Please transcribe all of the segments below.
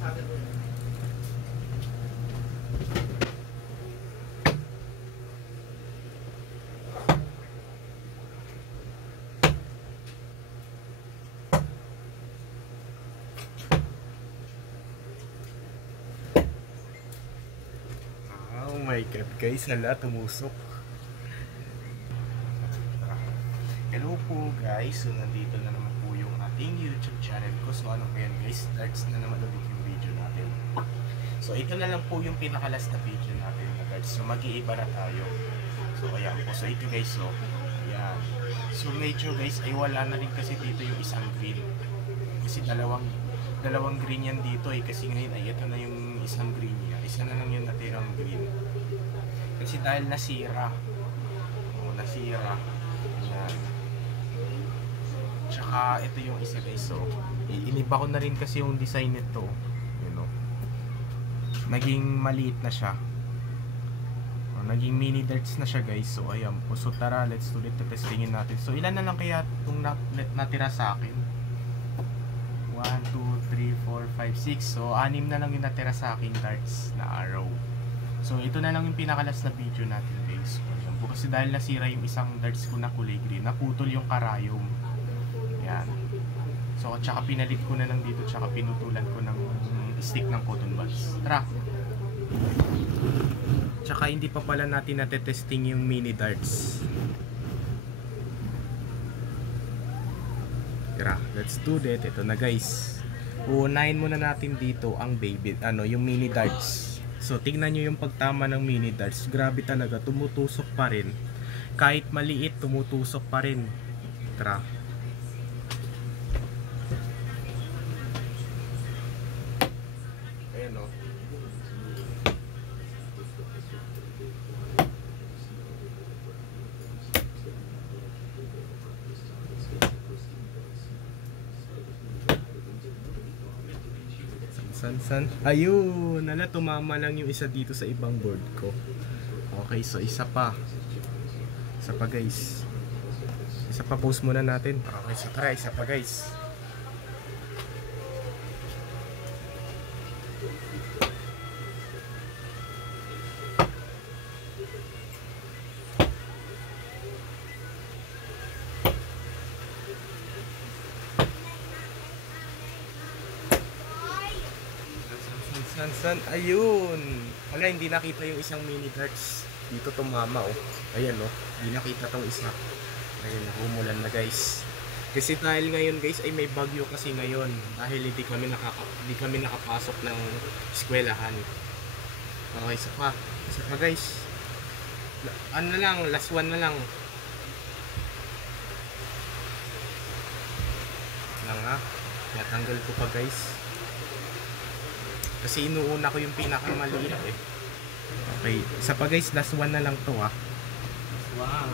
Oh my god guys, hala, tumusok. Hello po guys, so nandito na naman po yung ating YouTube channel ko. So ano po yan guys, starts na naman ulit yung video natin. So ito na lang po yung pinakalas na video natin guys. So mag-iiba na tayo. So ayan po, so ito guys, so ayan. So medyo guys, ay wala na rin kasi dito yung isang green. Kasi dalawang green yan dito eh. Kasi ngayon ay ito na yung isang green niya. Isa na lang yung natirang green. Kasi dahil nasira. O, nasira. Ayan. Tsaka ito yung isa guys. So, iniba ko na rin kasi yung design nito. You know. Naging maliit na siya. O, naging mini darts na siya guys. So, ayan po. So, tara, let's do it. Testingin natin. So, ilan na lang kaya itong natira sa akin? 1, 2, 3, 4, 5, 6. So, 6 na lang yung natira sa aking darts na arrow. So, ito na lang yung pinakalas na video natin guys. So, ayan po. Kasi dahil nasira yung isang darts ko na kulay green, naputol yung karayom. Yan. So, tsaka pinalit ko na lang dito, tsaka pinutulan ko ng stick ng cotton buds. Tara! Tsaka hindi pa pala natin natetesting yung mini darts. Tara, let's do that. Ito na guys. Uunahin muna natin dito ang baby, yung mini darts. So, tingnan nyo yung pagtama ng mini darts. Grabe talaga, tumutusok pa rin. Kahit maliit, tumutusok pa rin. Tara. Ayan o. San? Ayun, nala, tumama lang yung isa dito sa ibang board ko. Okay, so isa pa guys. Isa pa, post muna natin. Okay, so tara, isa pa guys. San? Ayun. Wala, hindi nakita yung isang mini darts. Dito tumama oh. Ayan oh. Hindi nakita tong isa. Ayun, umulan na guys. Kasi dahil ngayon guys ay may bagyo kasi ngayon. Dahil hindi kami nakapasok ng eskwelahan. Okay, isa pa guys. Ano na lang, last one na lang. Lang ha. Natanggal ko pa guys. Kasi inuuna ko yung pinakamaliit eh. Okay, isa pa guys, last one na lang to ah. Last one.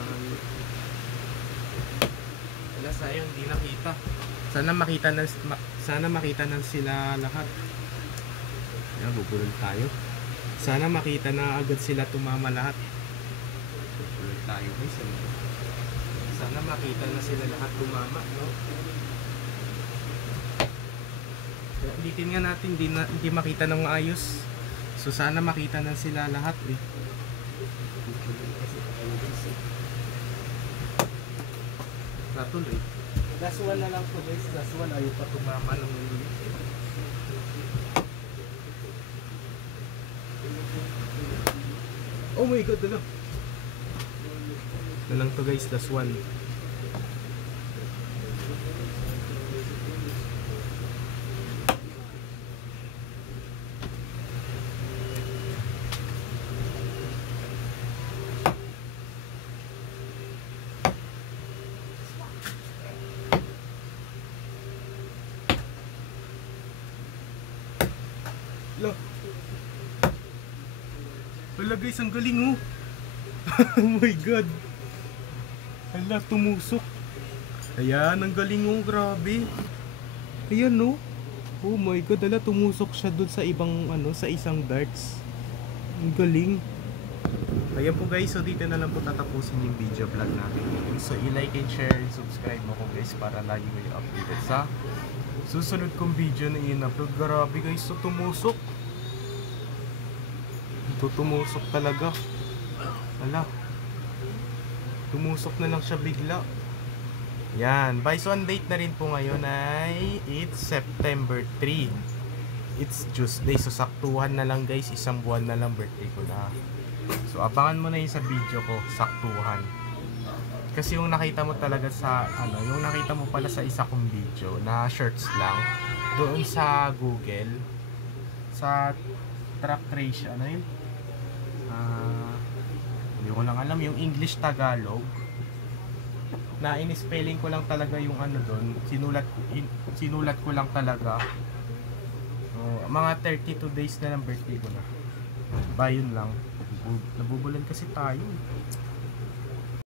Wala, sayang, hindi nakita. Sana makita na sila lahat. Ayan, bubulol tayo. Sana makita na agad sila tumama lahat. Bubulol tayo guys. Sana makita na sila lahat tumama, no? Ulitin nga natin, hindi makita ng ayos. So sana makita na sila lahat eh. Natuloy. Last one na lang po guys. Last one, ayaw pa tumama ng ulit. Oh my god, dala. Na lang to guys, last one. Wala guys, ang galing oh. Oh my god. Hala, tumusok. Ayan, ang galing oh, grabe. Ayan oh. Oh my god, hala, tumusok siya dun sa ibang sa isang darts. Ang galing. Ayan po guys, so dito na lang po tatapusin yung video vlog natin. So i-like and share and subscribe mo ko guys para lagi kayo updated sa Susunod kong video na in-upload. Grabe guys, so tumusok. Ito tumusok talaga. Ala. Tumusok na lang siya bigla. Yan. By so, ang date na rin po ngayon ay it's September 3. It's Tuesday. So, saktuhan na lang guys. Isang buwan na lang birthday ko na. So, abangan mo na yun sa video ko. Saktuhan. Kasi yung nakita mo talaga sa, yung nakita mo pala sa isa kong video na shirts lang. Doon sa Google. Sa track ratio. Ano yun? Hindi ko lang alam. Yung English Tagalog. Na in-spelling ko lang talaga yung doon. Sinulat ko lang talaga. Mga 32 days na ng birthday ko na. Ba yun lang. Nabubulan kasi tayo.